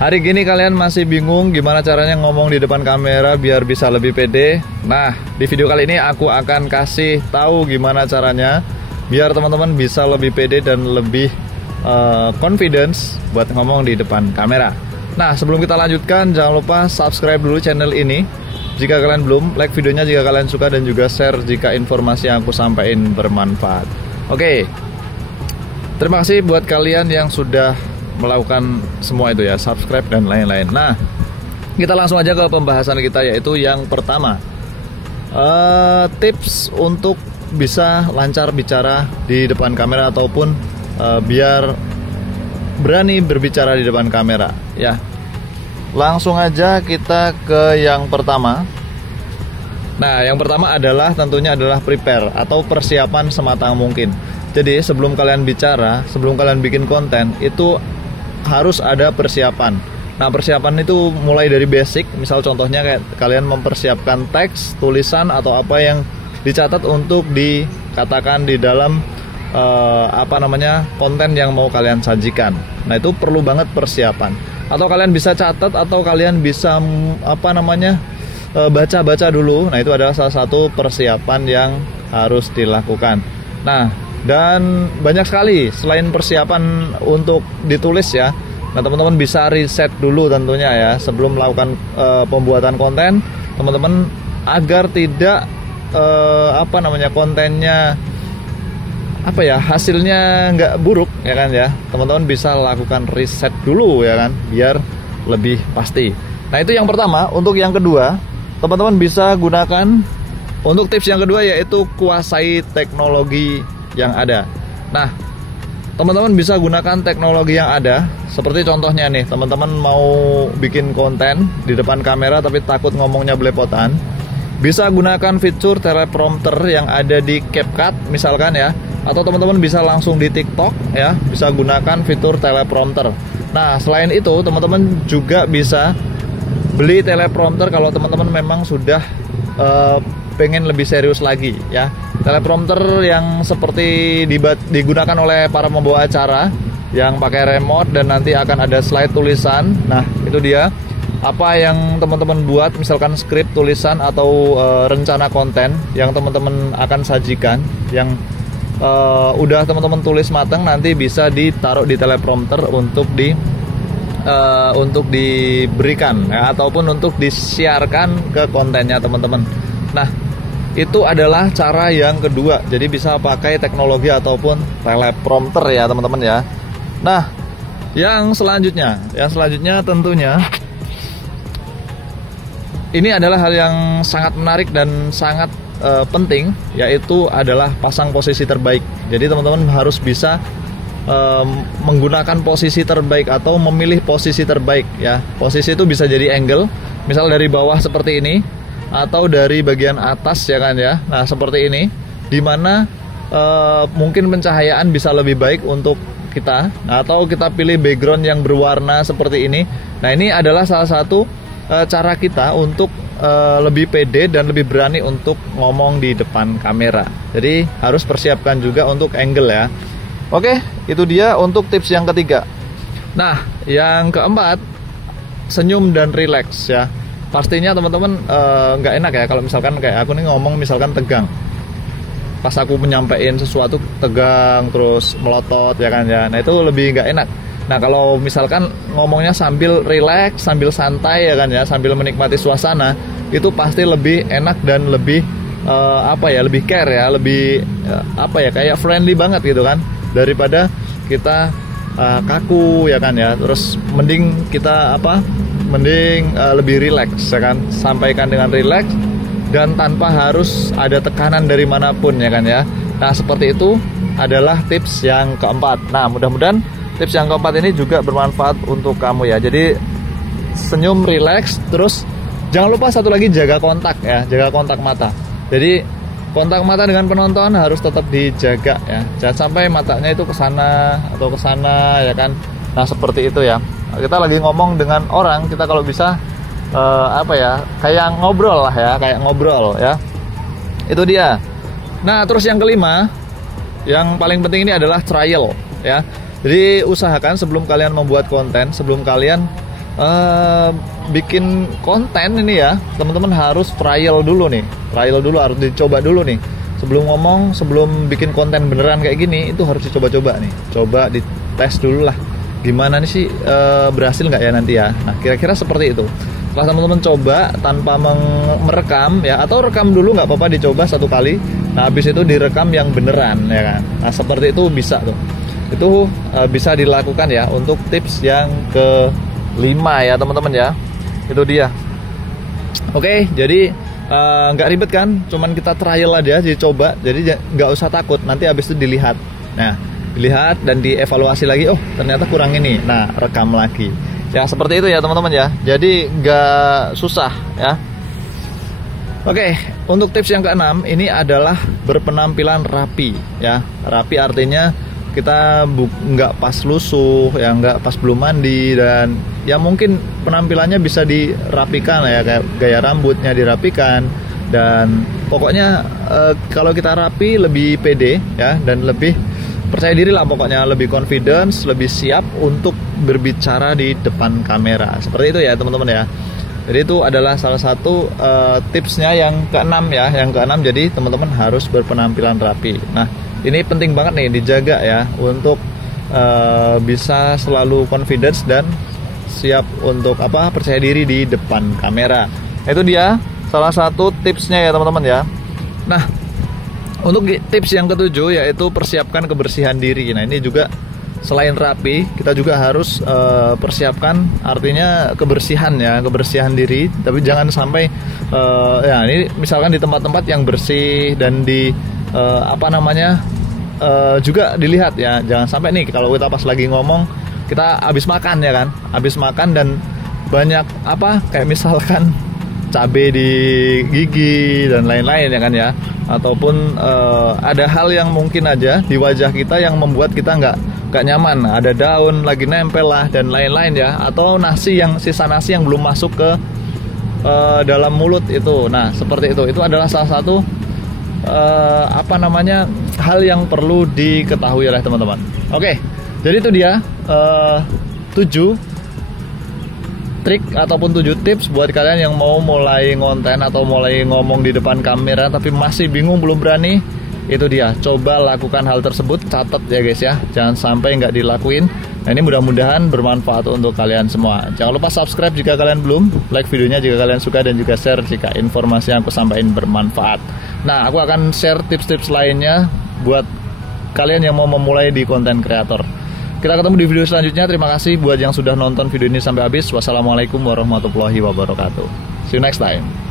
Hari gini kalian masih bingung gimana caranya ngomong di depan kamera biar bisa lebih pede? Nah, di video kali ini aku akan kasih tahu gimana caranya biar teman-teman bisa lebih pede dan lebih confidence buat ngomong di depan kamera. Nah, sebelum kita lanjutkan, jangan lupa subscribe dulu channel ini jika kalian belum, like videonya jika kalian suka, dan juga share jika informasi yang aku sampaikan bermanfaat. Oke, terima kasih buat kalian yang sudah melakukan semua itu ya, subscribe dan lain-lain. Nah, kita langsung aja ke pembahasan kita, yaitu yang pertama, tips untuk bisa lancar bicara di depan kamera ataupun biar berani berbicara di depan kamera ya. Langsung aja kita ke yang pertama. Nah, yang pertama adalah tentunya adalah prepare atau persiapan sematang mungkin. Jadi sebelum kalian bicara, sebelum kalian bikin konten, itu harus ada persiapan. Nah, persiapan itu mulai dari basic, misal contohnya kayak kalian mempersiapkan teks, tulisan, atau apa yang dicatat untuk dikatakan di dalam konten yang mau kalian sajikan. Nah, itu perlu banget persiapan. Atau kalian bisa catat, atau kalian bisa baca-baca dulu. Nah, itu adalah salah satu persiapan yang harus dilakukan. Nah, dan banyak sekali selain persiapan untuk ditulis ya. Nah, teman-teman bisa riset dulu tentunya ya sebelum melakukan pembuatan konten, teman-teman, agar tidak kontennya hasilnya nggak buruk ya kan ya. Teman-teman bisa lakukan riset dulu ya kan, biar lebih pasti. Nah, itu yang pertama. Untuk yang kedua, teman-teman bisa gunakan untuk tips yang kedua, yaitu kuasai teknologi yang ada. Nah, teman-teman bisa gunakan teknologi yang ada. Seperti contohnya nih, teman-teman mau bikin konten di depan kamera tapi takut ngomongnya belepotan, bisa gunakan fitur teleprompter yang ada di CapCut misalkan ya. Atau teman-teman bisa langsung di TikTok ya, bisa gunakan fitur teleprompter. Nah, selain itu teman-teman juga bisa beli teleprompter kalau teman-teman memang sudah pengen lebih serius lagi ya. Teleprompter yang seperti digunakan oleh para pembawa acara yang pakai remote dan nanti akan ada slide tulisan. Nah, itu dia apa yang teman-teman buat, misalkan skrip, tulisan, atau rencana konten yang teman-teman akan sajikan, yang udah teman-teman tulis matang, nanti bisa ditaruh di teleprompter untuk diberikan ya, ataupun untuk disiarkan ke kontennya teman-teman. Nah, itu adalah cara yang kedua. Jadi bisa pakai teknologi ataupun teleprompter ya teman-teman ya. Nah, yang selanjutnya tentunya ini adalah hal yang sangat menarik dan sangat penting, yaitu adalah pasang posisi terbaik. Jadi teman-teman harus bisa menggunakan posisi terbaik atau memilih posisi terbaik ya. Posisi itu bisa jadi angle, misal dari bawah seperti ini, atau dari bagian atas ya kan ya. Nah, seperti ini, dimana mungkin pencahayaan bisa lebih baik untuk kita. Nah, atau kita pilih background yang berwarna seperti ini. Nah, ini adalah salah satu cara kita untuk lebih pede dan lebih berani untuk ngomong di depan kamera. Jadi harus persiapkan juga untuk angle ya. Oke, itu dia untuk tips yang ketiga. Nah, yang keempat, senyum dan relax ya. Pastinya teman-teman nggak enak ya kalau misalkan kayak aku nih ngomong misalkan tegang. Pas aku menyampaikan sesuatu tegang terus melotot ya kan ya. Nah, itu lebih nggak enak. Nah, kalau misalkan ngomongnya sambil relax, sambil santai ya kan ya, sambil menikmati suasana, itu pasti lebih enak dan lebih lebih care ya, lebih kayak friendly banget gitu kan, daripada kita kaku ya kan ya. Terus mending kita lebih relax ya kan, sampaikan dengan relax dan tanpa harus ada tekanan dari manapun ya kan ya. Nah, seperti itu adalah tips yang keempat. Nah, mudah-mudahan tips yang keempat ini juga bermanfaat untuk kamu ya. Jadi senyum, relax, terus jangan lupa satu lagi, jaga kontak ya, jaga kontak mata. Jadi kontak mata dengan penonton harus tetap dijaga ya. Jangan sampai matanya itu ke sana atau ke sana ya kan. Nah, seperti itu ya. Kita lagi ngomong dengan orang, kita kalau bisa kayak ngobrol lah ya, kayak ngobrol ya. Itu dia. Nah, terus yang kelima, yang paling penting ini adalah trial ya. Jadi usahakan sebelum kalian membuat konten, sebelum kalian bikin konten ini ya, teman-teman harus trial dulu nih, harus dicoba dulu nih. Sebelum ngomong, sebelum bikin konten beneran kayak gini, itu harus dicoba-coba nih, coba dites dulu lah, gimana nih sih berhasil nggak ya nanti ya. Nah kira-kira seperti itu. Setelah teman-teman coba tanpa merekam ya, atau rekam dulu nggak apa-apa, dicoba 1 kali. Nah habis itu direkam yang beneran ya kan. Nah seperti itu bisa tuh. Itu bisa dilakukan ya untuk tips yang ke-5 ya teman-teman ya. Itu dia. Oke, jadi nggak ribet kan, cuman kita trial aja, dicoba. Jadi nggak usah takut, nanti habis itu dilihat. Nah dilihat dan dievaluasi lagi, oh ternyata kurang ini, nah rekam lagi ya. Seperti itu ya teman-teman ya, jadi nggak susah ya. Oke, untuk tips yang ke-6 ini adalah berpenampilan rapi ya. Rapi artinya kita nggak pas lusuh ya, nggak pas belum mandi, dan ya mungkin penampilannya bisa dirapikan ya, kayak gaya rambutnya dirapikan, dan pokoknya kalau kita rapi lebih pede ya, dan lebih percaya diri lah, pokoknya lebih confidence, lebih siap untuk berbicara di depan kamera. Seperti itu ya teman-teman ya. Jadi itu adalah salah satu tipsnya yang ke-6 ya, yang ke-6. Jadi teman-teman harus berpenampilan rapi. Nah ini penting banget nih dijaga ya, untuk bisa selalu confidence dan siap untuk percaya diri di depan kamera. Itu dia salah satu tipsnya ya teman-teman ya. Nah untuk tips yang ke-7 yaitu persiapkan kebersihan diri. Nah ini juga selain rapi, kita juga harus persiapkan artinya kebersihan ya, kebersihan diri. Tapi jangan sampai ya ini misalkan di tempat-tempat yang bersih dan di juga dilihat ya. Jangan sampai nih kalau kita pas lagi ngomong, kita habis makan ya kan, habis makan dan banyak kayak misalkan cabai di gigi dan lain-lain ya kan ya, ataupun ada hal yang mungkin aja di wajah kita yang membuat kita nggak nyaman, ada daun lagi nempel lah dan lain-lain ya, atau sisa nasi yang belum masuk ke dalam mulut itu. Nah seperti itu adalah salah satu hal yang perlu diketahui oleh teman-teman. Oke, jadi itu dia 7 trik ataupun 7 tips buat kalian yang mau mulai ngonten atau mulai ngomong di depan kamera tapi masih bingung, belum berani. Itu dia, coba lakukan hal tersebut, catat ya guys ya, jangan sampai nggak dilakuin. Nah ini mudah-mudahan bermanfaat untuk kalian semua. Jangan lupa subscribe jika kalian belum, like videonya jika kalian suka, dan juga share jika informasi yang aku sampaikan bermanfaat. Nah aku akan share tips-tips lainnya buat kalian yang mau memulai di konten kreator. Kita ketemu di video selanjutnya. Terima kasih buat yang sudah nonton video ini sampai habis. Wassalamualaikum warahmatullahi wabarakatuh. See you next time.